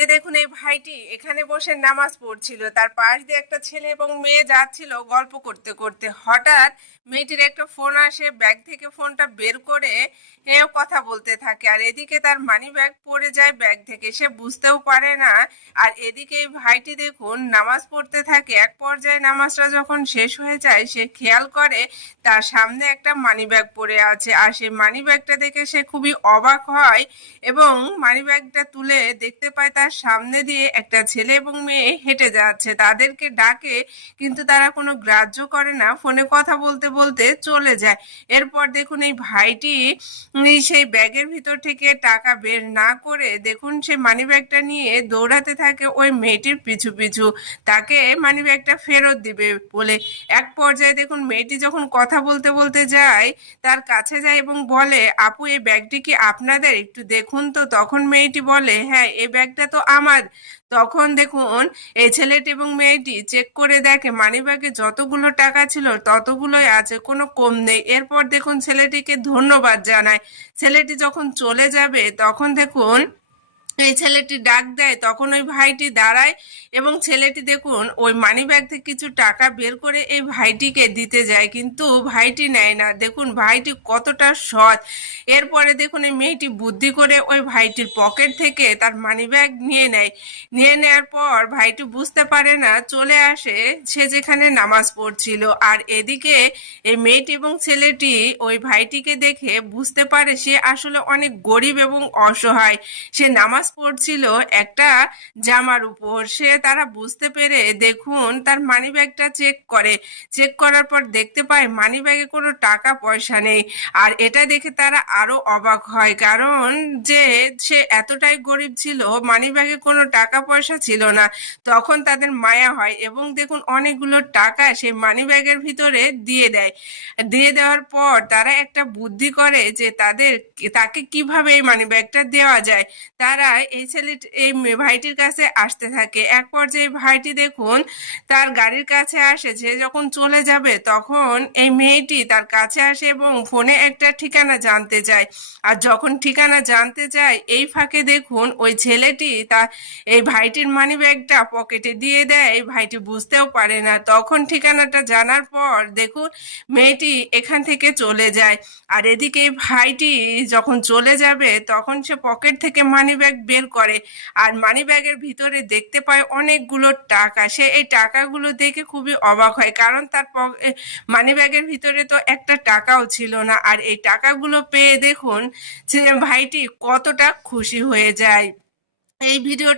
যে দেখুন এই ভাইটি এখানে বসে নামাজ পড়ছিল, তার পাশ দিয়ে একটা ছেলে এবং মেয়ে যাচ্ছিল গল্প করতে করতে। হঠাৎ মেয়েটির একটা ফোন আসে, ব্যাগ থেকে ফোনটা বের করে এও কথা বলতে থাকে, আর এদিকে তার মানি ব্যাগ পড়ে যায় ব্যাগ থেকে, সে বুঝতেও পারে না। আর এদিকে এই ভাইটি দেখুন নামাজ পড়তে থাকে। এক পর্যায়ে নামাজটা যখন শেষ হয়ে যায়, সে খেয়াল করে তার সামনে একটা মানি ব্যাগ পড়ে আছে, আর সেই মানি ব্যাগটা দেখে সে খুবই অবাক হয় এবং মানিব্যাগটা তুলে দেখতে পায় তার সামনে দিয়ে একটা ছেলে এবং মেয়ে হেঁটে যাচ্ছে। তাদেরকে ডাকে কিন্তু তারা কোনো গ্রাহ্য করে না, ফোনে কথা বলতে বলতে চলে যায়। এরপর দেখুন এই ভাইটি সেই ব্যাগের ভিতর থেকে টাকা বের না করে দেখুন সে মানিব্যাগটা নিয়ে দৌড়াতে থাকে ওই মেয়েটির পিছু পিছু, তাকে মানিব্যাগটা ফেরত দিবে বলে। এক পর্যায়ে দেখুন মেয়েটি যখন কথা বলতে বলতে যায়, তার কাছে যায় এবং বলে, আপু এই ব্যাগটি কি আপনাদের, একটু দেখুন তো। তখন মেয়েটি বলে, হ্যাঁ এই ব্যাগটা তো আমার। তখন দেখুন এই ছেলেটি এবং মেয়েটি চেক করে দেখে মানিব্যাগে যতগুলো টাকা ছিল ততগুলোই আছে, কোনো কম নেই। এরপর দেখুন ছেলেটিকে ধন্যবাদ জানায়। ছেলেটি যখন চলে যাবে তখন দেখুন এই ছেলেটি ডাক দেয়, তখন ওই ভাইটি দাঁড়ায় এবং ছেলেটি দেখুন ওই মানি ব্যাগ থেকে কিছু টাকা বের করে এই ভাইটিকে দিতে যায়, কিন্তু ভাইটি নেয় না। দেখুন ভাইটি কতটা সৎ। এরপরে দেখুন এই মেয়েটি বুদ্ধি করে ওই ভাইটির পকেট থেকে তার মানি ব্যাগ নিয়ে নেয়। নিয়ে নেওয়ার পর ভাইটি বুঝতে পারে না, চলে আসে সে যেখানে নামাজ পড়ছিল। আর এদিকে এই মেয়েটি এবং ছেলেটি ওই ভাইটিকে দেখে বুঝতে পারে সে আসলে অনেক গরিব এবং অসহায়। সে নামাজ পড়ছিল একটা জামার উপর। তারা বুঝতে পেরে দেখুন তার মানিব্যাগটা চেক করে। চেক করার পর দেখতে পায় মানিব্যাগে কোনো টাকা পয়সা নেই। আর এটা দেখে তারা আরো অবাক হয়, কারণ যে সে এতটাই গরিব ছিল, মানিব্যাগে কোনো টাকা পয়সা ছিল না। তখন তাদের মায়া হয় এবং দেখুন অনেকগুলো টাকা সেই মানিব্যাগের ভিতরে দিয়ে দেয়। দিয়ে দেওয়ার পর তারা একটা বুদ্ধি করে যে তাকে কিভাবে এই মানিব্যাগটা দেওয়া যায়। তারা এই ভাইটির কাছে আসতে থাকে। এক পর্যায়ে ভাইটি দেখুন তার গাড়ির কাছে আসে, সে যখন চলে যাবে তখন এই মেয়েটি তার কাছে আসে এবং ফোনে একটা ঠিকানা জানতে চায়। আর যখন ঠিকানা জানতে চায়, এই ফাঁকে দেখুন ওই ছেলেটি এই ভাইটির মানিব্যাগটা পকেটে দিয়ে দেয়। এই ভাইটি বুঝতেও পারে না। তখন ঠিকানাটা জানার পর দেখুন মেয়েটি এখান থেকে চলে যায়। আর এদিকে ভাইটি যখন চলে যাবে তখন সে পকেট থেকে মানিব্যাগ বের করে, আর মানিব্যাগের ভিতরে দেখতে পায় অনেকগুলো টাকা। সে এই টাকাগুলো দেখে খুবই অবাক হয়, কারণ তার মানিব্যাগের ভিতরে তো একটা টাকাও ছিল না। আর এই টাকাগুলো পেয়ে দেখুন যে ভাইটি কতটা খুশি হয়ে যায়। এই ভিডিও